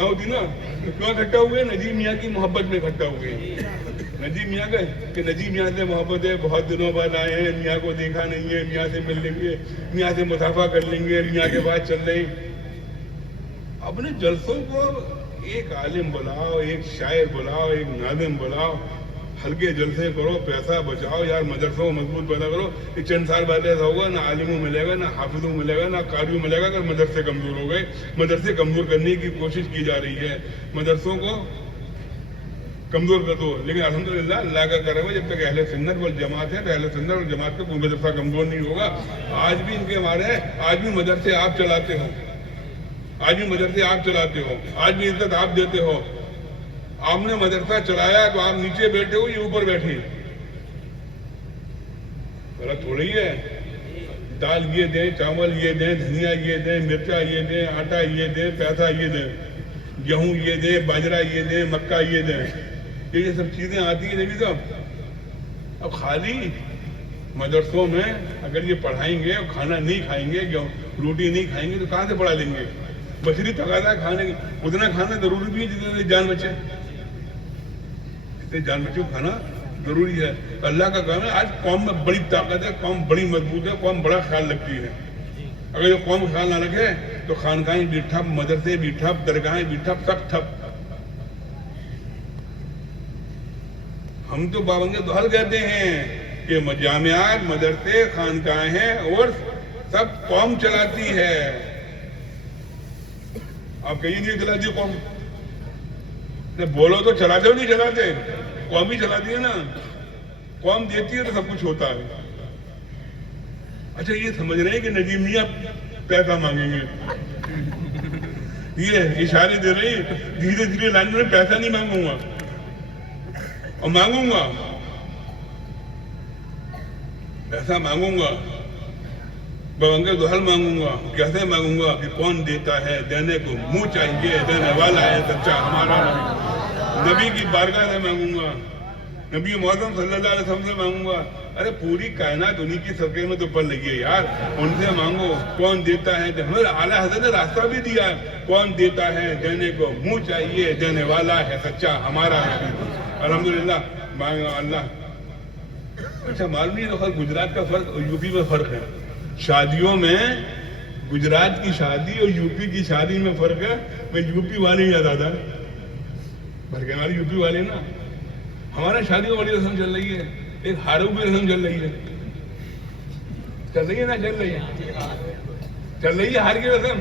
ہوتی نا. کیوں اکٹھا ہوئے؟ نجیب میاں کی محبت میں اکٹھا ہوئے. نجیب میاں کا کہ نجیب میاں سے محبت ہے, بہت دنوں بعد آئے ہیں, میاں کو دیکھا نہیں ہے, میاں سے مل لیں گے, میاں سے مصافحہ کر لیں گے, میاں کے بعد چل رہے ہیں. اپنے جلسوں کو ایک عالم بلاؤ, ایک شاعر بلاؤ, ایک ناظم بلاؤ, ہلکے جلسے کرو, پیسہ بچاؤ یار, مدرسوں کو مضبوط پیدا کرو. یہ چند سال بعد ایسا ہوگا نہ عالموں ملے گا, نہ حافظوں ملے گا, نہ قاریوں ملے گا. اگر مدرسے کمزور ہو گئے, مدرسے کمزور کرنے کی کوشش کی جا رہی ہے, مدرسوں کو کمزور کر دو. لیکن الحمدللہ اللہ کا کرم ہے, جب تک اہل سنت والجماعت ہے تو اہل سنت والجماعت کا کوئی مدرسہ کمزور نہیں ہوگا. آج بھی ان کے ہمارے, آج بھی مدرسے آپ چلاتے ہو, آج بھی مدرسے آپ چلاتے ہو, آج بھی عزت آپ دیتے ہو. آپ نے مدرسہ چلایا تو آپ نیچے بیٹھے ہو, یہ اوپر بیٹھے. غلط تھوڑی ہے. دال یہ دیں, چاول یہ دیں, دھنیا یہ دیں, مرچا یہ دیں, آٹا یہ دیں, پیسہ یہ دیں, گیہوں یہ دیں, باجرہ یہ دیں, مکہ یہ دیں. یہ سب چیزیں آتی ہیں نبی صاحب. اب خالی مدرسوں میں اگر یہ پڑھائیں گے اور کھانا نہیں کھائیں گے, روٹی نہیں کھائیں گے, تو کہاں سے پڑھا لیں گے؟ بشری تقاضا کھانے کی, اتنا کھانا ضروری بھی ہے جتنے سے جان بچے. جان بچوں کھانا ضروری ہے. اللہ کا کام ہے. آج قوم میں بڑی طاقت ہے, قوم بڑی مضبوط ہے, قوم بڑا خیال رکھتی ہے. اگر یہ قوم خیال نہ رکھے تو خانقاہیں بھی ٹھپ, مدرسے بھی ٹھپ, درگاہیں بھی ٹھپ, سب ٹھپ. ہم تو پابند دہل کہتے ہیں کہ جامعات, مدرسے, خانقاہیں اور سب قوم چلاتی ہے. آپ کہیں نہیں چلاتی قوم, بولو تو چلاتے ہو, نہیں چلاتے, قوم ہی چلاتی ہے نا. قوم دیتی ہے تو سب کچھ ہوتا ہے. اچھا یہ سمجھ رہے ہیں کہ نجیب میاں پیسہ مانگیں گے, یہ اشارے دے رہے ہیں دھیرے دھیرے لائن میں, پیسہ نہیں مانگوں گا, اور مانگوں گا پیسہ مانگوں گا, بونگے دہل مانگوں گا. کیسے مانگوں گا کہ کون دیتا ہے, دینے کو منہ چاہیے, دینے والا ہے سچا ہمارا. نبی کی بارگاہ سے مانگوں گا, نبی معظم صلی اللہ علیہ وسلم سے مانگوں گا. ارے پوری کائنات انہی کی صدقے میں تو پل لگی ہے یار, ان سے مانگو. کون دیتا ہے, ہمیں اعلیٰ حضرت نے راستہ بھی دیا ہے, کون دیتا ہے, دینے کو منہ چاہیے, دینے والا ہے سچا ہمارا ہے. الحمدللہ مانگا اللہ. اچھا معلوم نہیں تو گجرات کا فرق اور یو پی میں فرق ہے. شادیوں میں گجرات کی شادی اور یو پی کی شادی میں فرق ہے. میں یو پی والے یاد آتا ہے, بھرکے والے یو پی والے نا. ہمارا شادیوں والی رسم چل رہی ہے, ایک ہاروں کی رسم چل رہی ہے, چل رہی ہے نا, چل رہی ہے ہار کی رسم.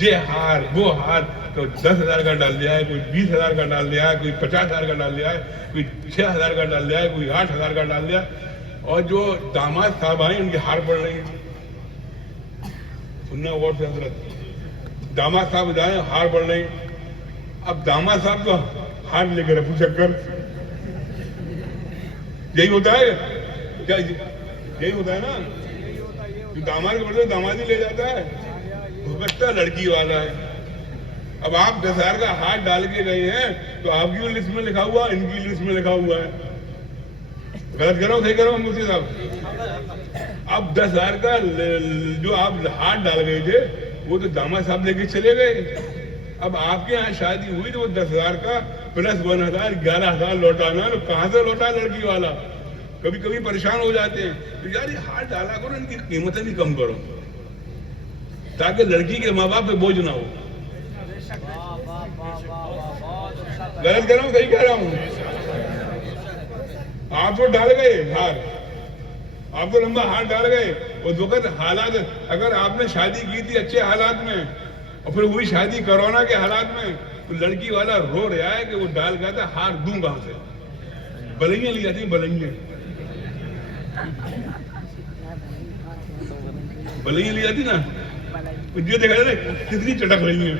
یہ ہار وہ ہار, تو 10,000 کا ڈال دیا ہے, کوئی 20,000 کا ڈال دیا ہے, کوئی 50,000 کا ڈال دیا ہے, کوئی 6,000 کا ڈال دیا ہے, کوئی 8,000 کا ڈال دیا. اور جو داماد صاحب آئے ان کے ہار پڑ رہے ہیں. سننا غور سے حضرت, داماد صاحب آئے ہار پڑ رہے ہیں. اب داماد صاحب تو ہار لے کر ابو چکر, یہی ہوتا ہے کیا؟ یہی ہوتا ہے نا, جو داماد کے بڑے داماد ہی لے جاتا ہے, بھگتتا لڑکی والا ہے. اب آپ 10,000 کا ہاتھ ڈال کے گئے ہیں تو آپ کی لسٹ میں لکھا ہوا, ان کی لسٹ میں لکھا ہوا ہے. غلط کر رہا ہوں صحیح کر رہا ہوں مفتی صاحب؟ اب 10,000 کا جو آپ ہاتھ ڈال گئے تھے وہ تو داماد صاحب لے کے چلے گئے. اب آپ کے یہاں شادی ہوئی تو وہ 10,000 کا پلس 1,000 11,000 لوٹانا, تو کہاں سے لوٹا لڑکی والا؟ کبھی کبھی پریشان ہو جاتے ہیں. تو یار یہ ہاتھ ڈالا کرو, ان کی قیمتیں بھی کم کرو تاکہ لڑکی کے ماں باپ پہ بوجھ نہ ہو. غلط کر رہا ہوں صحیح کہہ رہا ہوں؟ آپ تو ڈال گئے ہار, آپ تو لمبا ہار ڈال گئے. اس وقت حالات, اگر آپ نے شادی کی تھی اچھے حالات میں اور پھر ہوئی شادی کرونا کے حالات میں, تو لڑکی والا رو رہا ہے کہ وہ ڈال گیا تھا, ہار دوں کہاں سے؟ بلائیاں لی جاتی ہیں, بلائیاں لی جاتی نا. جو دیکھ رہے کتنی چٹک رہی ہیں,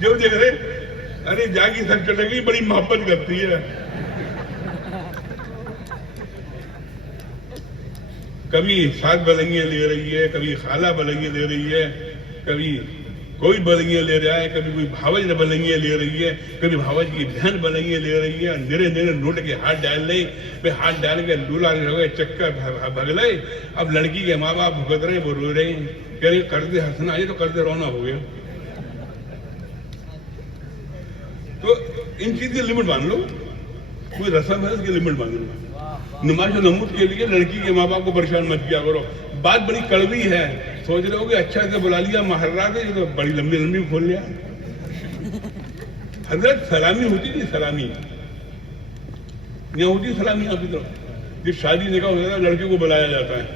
جو دیکھ رہے ارے جا کی سب چٹک گئی, بڑی محبت کرتی ہے. کبھی سات بلنگیاں لے رہی ہے, کبھی خالہ بلنگیاں لے رہی ہے, کبھی کوئی بلنگیاں لے رہا ہے, کبھی کوئی بھاوج بلنگیاں لے رہی ہے, کبھی بھاوج کی بہن بلنگیاں لے رہی ہے. نرے نرے نوٹ کے ہاتھ ڈال لے, پھر ہاتھ ڈال کے لولا ہو گئے, چکر بھگ لے. اب لڑکی کے ماں باپ بھگت رہے, وہ رو رہے ہیں, کہہ رہے قرض ہنسنا آئے تو قرض رونا ہو گیا. تو ان چیز کی لمٹ مان لو, کوئی رسم ہے اس کی لمٹ مان لو. نماز و نمود کے لیے لڑکی کے ماں باپ کو پریشان مت کیا کرو. بات بڑی کڑوی ہے, سوچ رہے ہو کہ اچھا سے بلا لیا محرہ سے, یہ تو بڑی لمبی لمبی کھول لیا. حضرت سلامی ہوتی تھی, سلامی یہاں ہوتی سلامی آپ کی طرف. جب شادی نکاح ہوتا ہے لڑکی کو بلایا جاتا ہے.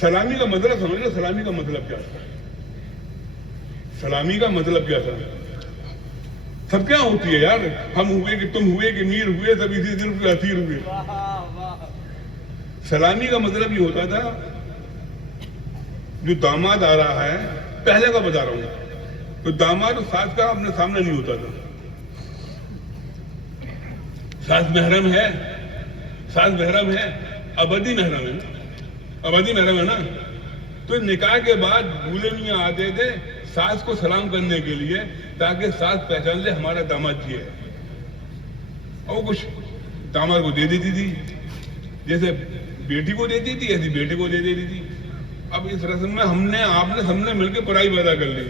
سلامی کا مطلب سمجھ لو, سلامی کا مطلب کیا تھا؟ سلامی کا مطلب کیا تھا؟ سب کیا ہوتی ہے یار, ہم ہوئے کہ تم ہوئے کہ میر ہوئے, سب اسی دن کے اسیر ہوئے. سلامی کا مطلب یہ ہوتا تھا جو داماد آ رہا ہے, پہلے کا بتا رہا ہوں, تو داماد اور ساس کا اپنے سامنے نہیں ہوتا تھا. ساس محرم ہے, ساس محرم ہے, ابدی محرم ہے, ابدی محرم ہے نا. تو نکاح کے بعد دولہے میاں آتے تھے ساس کو سلام کرنے کے لیے, تاکہ ساس پہچان لے ہمارا داماد جی ہے. اور کچھ داماد کو دے دیتی تھی, جیسے بیٹی کو دیتی تھی ایسی بیٹے کو دے دیتی تھی. اب اس رسم میں ہم نے, آپ نے, سب نے مل کے پرائی پیدا کر لی.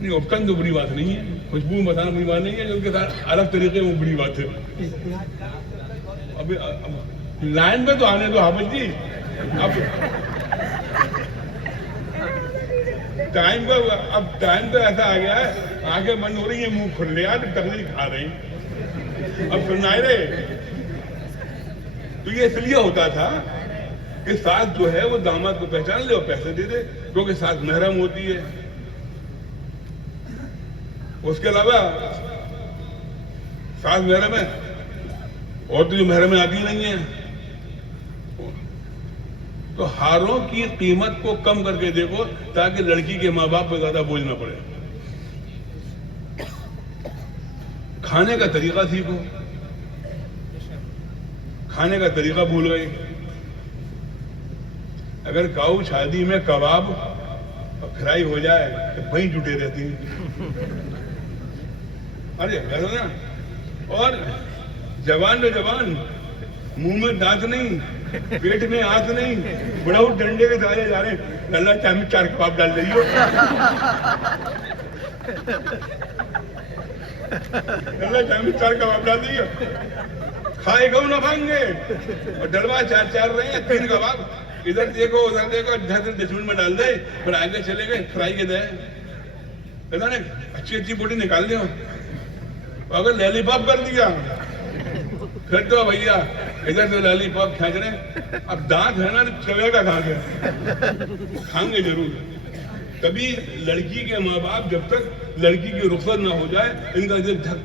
نہیں اپٹن تو بڑی بات نہیں ہے, خوشبو بتانا بڑی بات نہیں ہے, ان کے ساتھ الگ طریقے وہ بڑی بات ہے. ابھی لائن پہ تو آنے دو حافظ جی. اب ٹائم پہ ایسا آ گیا ہے, آنکھیں بند ہو رہی ہیں, منہ کھل رہا ہے, تکلیف کھا رہی ہیں. اب سننا رہے. تو یہ اس لیے ہوتا تھا کہ ساس جو ہے وہ داماد کو پہچان لے اور پیسے دے دے, کیونکہ ساس محرم ہوتی ہے. اس کے علاوہ ساس محرم ہے, اور تو جو محرم آتی نہیں ہے. تو ہاروں کی قیمت کو کم کر کے دیکھو تاکہ لڑکی کے ماں باپ پہ زیادہ بوجھ نہ پڑے. کھانے کا طریقہ سیکھو, کھانے کا طریقہ بھول گئے. اگر کاؤ شادی میں کباب اور فرائی ہو جائے تو وہیں جٹے رہتی ہیں. ارے نا, اور جوان تو جوان, منہ میں دانت نہیں, پیٹ میں آنت نہیں, بڑا وہ ڈنڈے کے سارے جا رہے ہیں, اللہ چاہے 4 کباب ڈال دئیے, اللہ چاہے 4 کباب ڈال دئیے. کھائے گا نہ کھائیں گے, اور ڈلوا 4 رہے ہیں, 3 کباب ادھر دیکھو ادھر دیکھو, 10 منٹ میں ڈال دے, پھر آگے چلے گئے فرائی کے دے. اچھی بوٹی نکال دیں. اگر لیلی پاپ کر دیا پھر تو بھیا ادھر سے لالی پاپ کھینچ رہے ہیں. اب دانت ہے نا, چوے کا کھا گیا, کھائیں گے ضرور. کبھی لڑکی کے ماں باپ جب تک لڑکی کی رخصت نہ ہو جائے ان کا دل دھک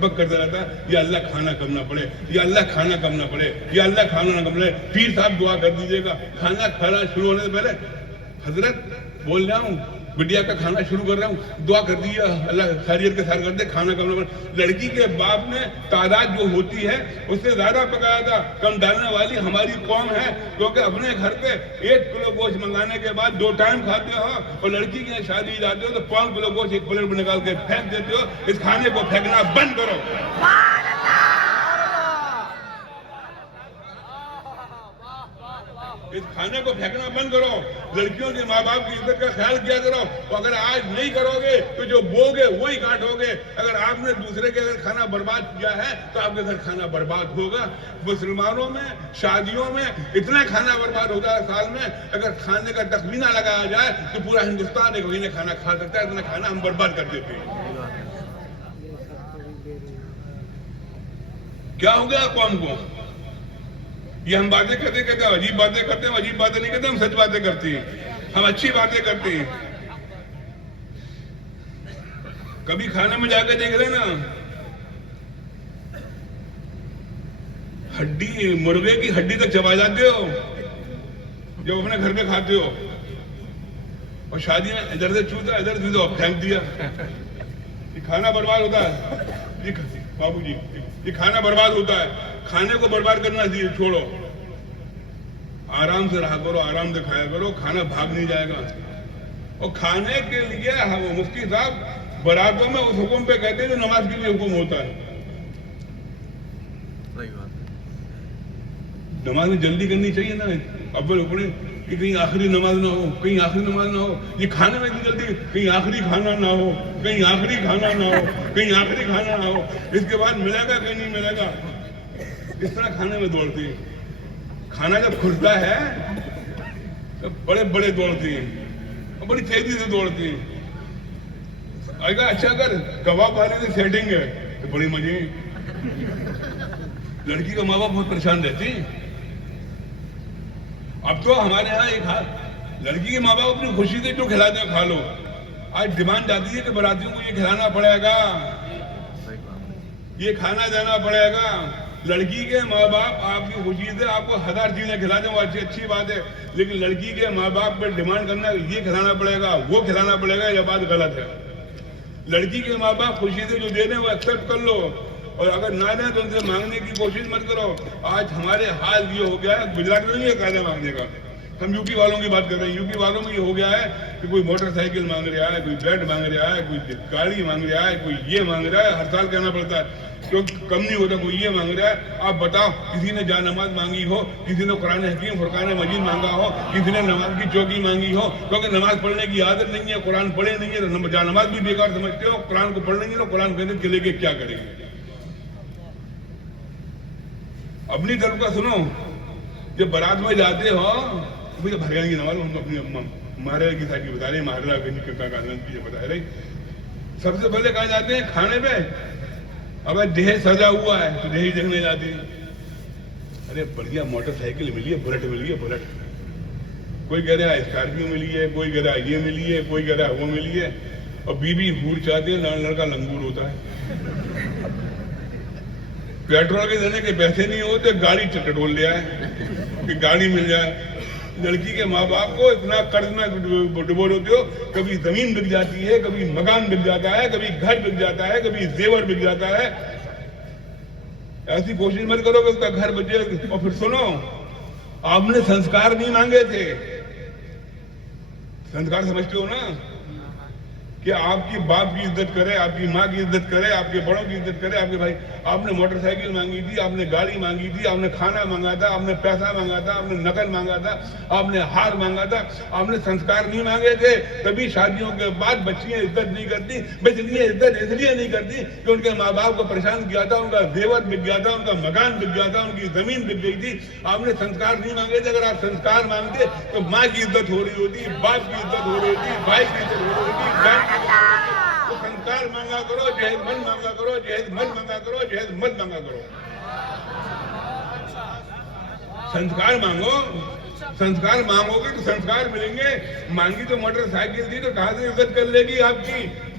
پک کرتا رہتا ہے، یا اللہ کھانا کم نہ پڑے، یا اللہ کھانا کم نہ پڑے، یا اللہ کھانا نہ کم پڑے۔ پیر صاحب دعا کر دیجیے گا کھانا کھانا شروع ہونے سے پہلے، حضرت بول رہا ہوں بٹیا کا کھانا شروع کر رہا ہوں، دعا کر دیجیے اللہ خیریت کے ساتھ کر دے، کھانا کم نہ پڑے۔ لڑکی کے باپ نے تعداد جو ہوتی ہے اس سے زیادہ پکایا تھا، کم ڈالنے والی ہماری قوم ہے، کیونکہ اپنے گھر پہ 1 کلو گوشت منگانے کے بعد 2 ٹائم کھاتے ہو، اور لڑکی کی شادی جاتے ہو تو 5 کلو گوشت ایک پلیٹ میں نکال کے پھینک دیتے ہو۔ اس کھانے کو پھینکنا بند کرو۔ اس کھانے کو پھینکنا بند کرو، لڑکیوں کے ماں باپ کی عزت کا خیال کیا کرو، اور اگر آج نہیں کرو گے تو جو بوگے وہی کاٹو گے۔ اگر آپ نے دوسرے کے گھر کھانا برباد کیا ہے تو آپ کے گھر کھانا برباد ہوگا۔ مسلمانوں میں شادیوں میں اتنا کھانا برباد ہوتا ہے سال میں، اگر کھانے کا تخمینہ لگایا جائے تو پورا ہندوستان ایک مہینے کھانا کھا سکتا ہے، اتنا کھانا ہم برباد کر دیتے ہیں۔ کیا ہو گیا قوم کو؟ یہ ہم باتیں کرتے ہیں، عجیب باتیں کرتے ہیں، عجیب باتیں نہیں کرتے، ہم سچ باتیں کرتے ہیں، ہم اچھی باتیں کرتے ہیں۔ کبھی کھانے میں جا کے دیکھ رہے نا، ہڈی مرغے کی ہڈی تک چبا جاتے ہو جب اپنے گھر پہ کھاتے ہو، اور شادی میں ادھر سے چوتا ادھر سے تو پھینک دیا۔ یہ کھانا برباد ہوتا ہے بابو جی، یہ کھانا برباد ہوتا ہے۔ کھانے کو برباد کرنا چھوڑو، آرام سے رہا کرو، آرام سے کھایا کرو، کھانا بھاگ نہیں جائے گا۔ اور کھانے کے لیے مفتی صاحب براتوں میں اس حکم پہ کہتے ہیں جو نماز کے لیے حکم ہوتا ہے۔ نماز میں جلدی کرنی چاہیے نا، اول اپنے کہ کہیں آخری نماز نہ ہو، کہیں آخری نماز نہ ہو۔ یہ کھانے میں اتنی جلدی، کہیں آخری کھانا نہ ہو، کہیں آخری کھانا نہ ہو، کہیں آخری کھانا نہ ہو، اس کے بعد ملے گا کہیں نہیں ملے گا، اس طرح کھانے میں دوڑتے ہیں۔ کھانا جب کھلتا ہے تو بڑے بڑے دوڑتے ہیں اور بڑی تیزی سے دوڑتے ہیں۔ اچھا اگر کباب والے سے سیٹنگ ہے تو بڑی مزے ہیں۔ لڑکی کا ماں باپ بہت پریشان رہتے ہیں۔ اب تو ہمارے یہاں ایک ہاتھ لڑکی کے ماں باپ اپنی خوشی سے جو کھلاتے ہیں کھا لو۔ آج ڈیمانڈ آتی ہے کہ براتیوں کو یہ کھلانا پڑے گا، یہ کھانا دینا پڑے گا۔ لڑکی کے ماں باپ آپ کی خوشی سے آپ کو 1000 چیزیں کھلاتے ہیں، وہ اچھی بات ہے، لیکن لڑکی کے ماں باپ پہ ڈیمانڈ کرنا یہ کھلانا پڑے گا، وہ کھلانا پڑے گا، یہ بات غلط ہے۔ لڑکی کے ماں باپ خوشی سے جو دے دیں وہ ایکسپٹ کر لو، اور اگر نہ دیں تو ان سے مانگنے کی کوشش مت کرو۔ آج ہمارے حال یہ ہو گیا ہے، گجرات میں نہیں ہے قاعدہ مانگنے کا، ہم یو پی والوں کی بات کر رہے ہیں۔ یو پی والوں میں یہ ہو گیا ہے کہ کوئی موٹر سائیکل مانگ رہا ہے، کوئی بیڈ مانگ رہا ہے، کوئی گاڑی مانگ رہا ہے، کوئی یہ مانگ رہا ہے، ہر سال کہنا پڑتا ہے کیونکہ کم نہیں ہوتا، کوئی یہ مانگ رہا ہے۔ آپ بتاؤ کسی نے جا نماز مانگی ہو، کسی نے قرآن حکیم فرقان مجید مانگا ہو، کسی نے نماز کی چوکی مانگی ہو، کیونکہ نماز پڑھنے کی عادت نہیں ہے، قرآن پڑھے نہیں ہے تو جا نماز بھی بیکار سمجھتے ہو، قرآن کو پڑھ لیں گے تو قرآن کے کے لے کے کیا کریں گے؟ اپنی طرف کا سنو، جب بارات میں جاتے ہو مجھے بھگائیں گے نماز، ہم تو اپنی مہاراجا کی ساتھی بتا رہے ہیں، مہاراجا کی بتا رہے۔ سب سے پہلے کہاں جاتے ہیں؟ کھانے پہ۔ اگر دہیج سجا ہوا ہے تو دہیج دیکھنے جاتے ہیں۔ ارے بڑھیا موٹر سائیکل ملی ہے، بلٹ ملی ہے، بلٹ۔ کوئی کہہ رہا ہے اسکارپیو ملی ہے، کوئی کہہ رہا ہے یہ ملی ہے، کوئی کہہ رہا ہے وہ ملی ہے، اور بیوی ہور چاہتے ہیں، لڑکا لنگور ہوتا ہے۔ پیٹرول کے دینے کے پیسے نہیں ہوتے، گاڑی ٹٹول لیا ہے کہ گاڑی مل جائے۔ لڑکی کے ماں باپ کو اتنا قرض میں ڈبو دیتے ہو، کبھی زمین بک جاتی ہے، کبھی مکان بک جاتا ہے، کبھی گھر بک جاتا ہے، کبھی زیور بک جاتا ہے۔ ایسی کوشش مت کرو کہ اس کا گھر بچے۔ اور پھر سنو، آپ نے سنسکار نہیں مانگے تھے۔ سنسکار سمجھتے ہو نا، کہ آپ کی باپ کی عزت کرے، آپ کی ماں کی عزت کرے، آپ کے بڑوں کی عزت کرے، آپ کے بھائی۔ آپ نے موٹر سائیکل مانگی تھی، آپ نے گاڑی مانگی تھی، آپ نے کھانا مانگا تھا، آپ نے پیسہ مانگا تھا، آپ نے نقد مانگا تھا، آپ نے ہار مانگا تھا، آپ نے سنسکار نہیں مانگے تھے۔ تبھی شادیوں کے بعد بچیاں عزت نہیں کرتی۔ بچیاں عزت اس لیے نہیں کرتی کہ ان کے ماں باپ کو پریشان کیا تھا، ان کا زیور بک گیا تھا، ان کا مکان بک گیا تھا، ان کی زمین بک گئی تھی۔ آپ نے سنسکار نہیں مانگے تھے۔ اگر آپ سنسکار مانگتے تو ماں کی عزت ہو رہی ہوتی، باپ کی عزت ہو رہی ہوتی، بھائی کی عزت ہو رہی ہوتی، بہن کی عزت ہو رہی ہوتی۔ سنسکار مانگا کرو، جہیز مت مانگا کرو، جہیز مت مانگا کرو، جہیز مت مانگا کرو۔ سنسکار مانگو، سنسکار مانگو گے تو سنسکار ملیں گے۔ مانگی تو موٹر سائیکل تھی تو کہاں سے عزت کر لے گی آپ کی؟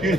3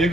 1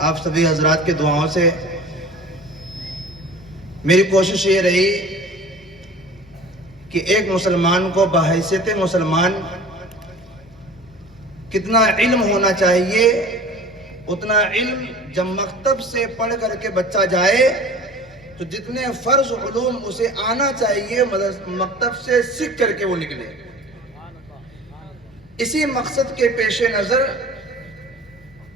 آپ سبھی حضرات کے دعاؤں سے میری کوشش یہ رہی کہ ایک مسلمان کو بحیثیت مسلمان کتنا علم ہونا چاہیے، اتنا علم جب مکتب سے پڑھ کر کے بچہ جائے تو جتنے فرض علوم اسے آنا چاہیے مکتب سے سیکھ کر کے وہ نکلے۔ اسی مقصد کے پیش نظر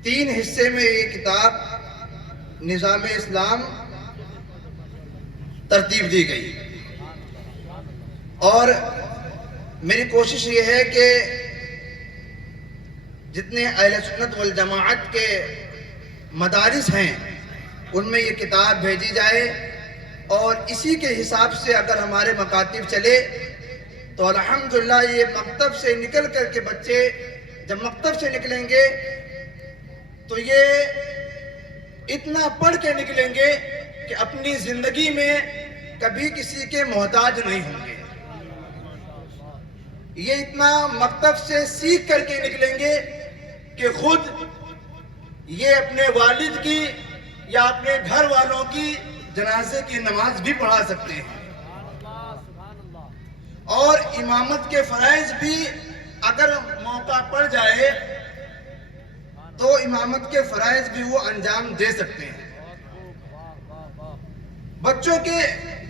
3 حصے میں یہ کتاب نظام اسلام ترتیب دی گئی، اور میری کوشش یہ ہے کہ جتنے اہل سنت والجماعت کے مدارس ہیں ان میں یہ کتاب بھیجی جائے، اور اسی کے حساب سے اگر ہمارے مکاتب چلے تو الحمدللہ یہ مکتب سے نکل کر کے بچے جب مکتب سے نکلیں گے تو یہ اتنا پڑھ کے نکلیں گے کہ اپنی زندگی میں کبھی کسی کے محتاج نہیں ہوں گے۔ یہ اتنا مکتب سے سیکھ کر کے نکلیں گے کہ خود یہ اپنے والد کی یا اپنے گھر والوں کی جنازے کی نماز بھی پڑھا سکتے ہیں، اور امامت کے فرائض بھی اگر موقع پڑ جائے تو امامت کے فرائض بھی وہ انجام دے سکتے ہیں۔ بچوں کے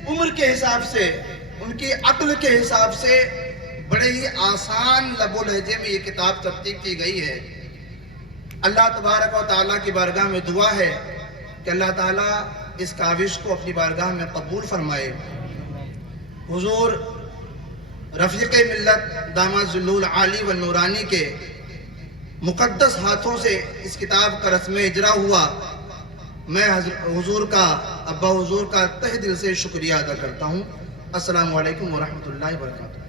عمر کے حساب سے، ان کی عقل کے حساب سے بڑے ہی آسان لب و لہجے میں یہ کتاب ترتیب کی گئی ہے۔ اللہ تبارک و تعالیٰ کی بارگاہ میں دعا ہے کہ اللہ تعالیٰ اس کاوش کو اپنی بارگاہ میں قبول فرمائے۔ حضور رفیق ملت داماد ظل العالی والنورانی کے مقدس ہاتھوں سے اس کتاب کا رسم اجرا ہوا، میں حضور کا ابا حضور کا تہ دل سے شکریہ ادا کرتا ہوں۔ السلام علیکم ورحمۃ اللہ وبرکاتہ۔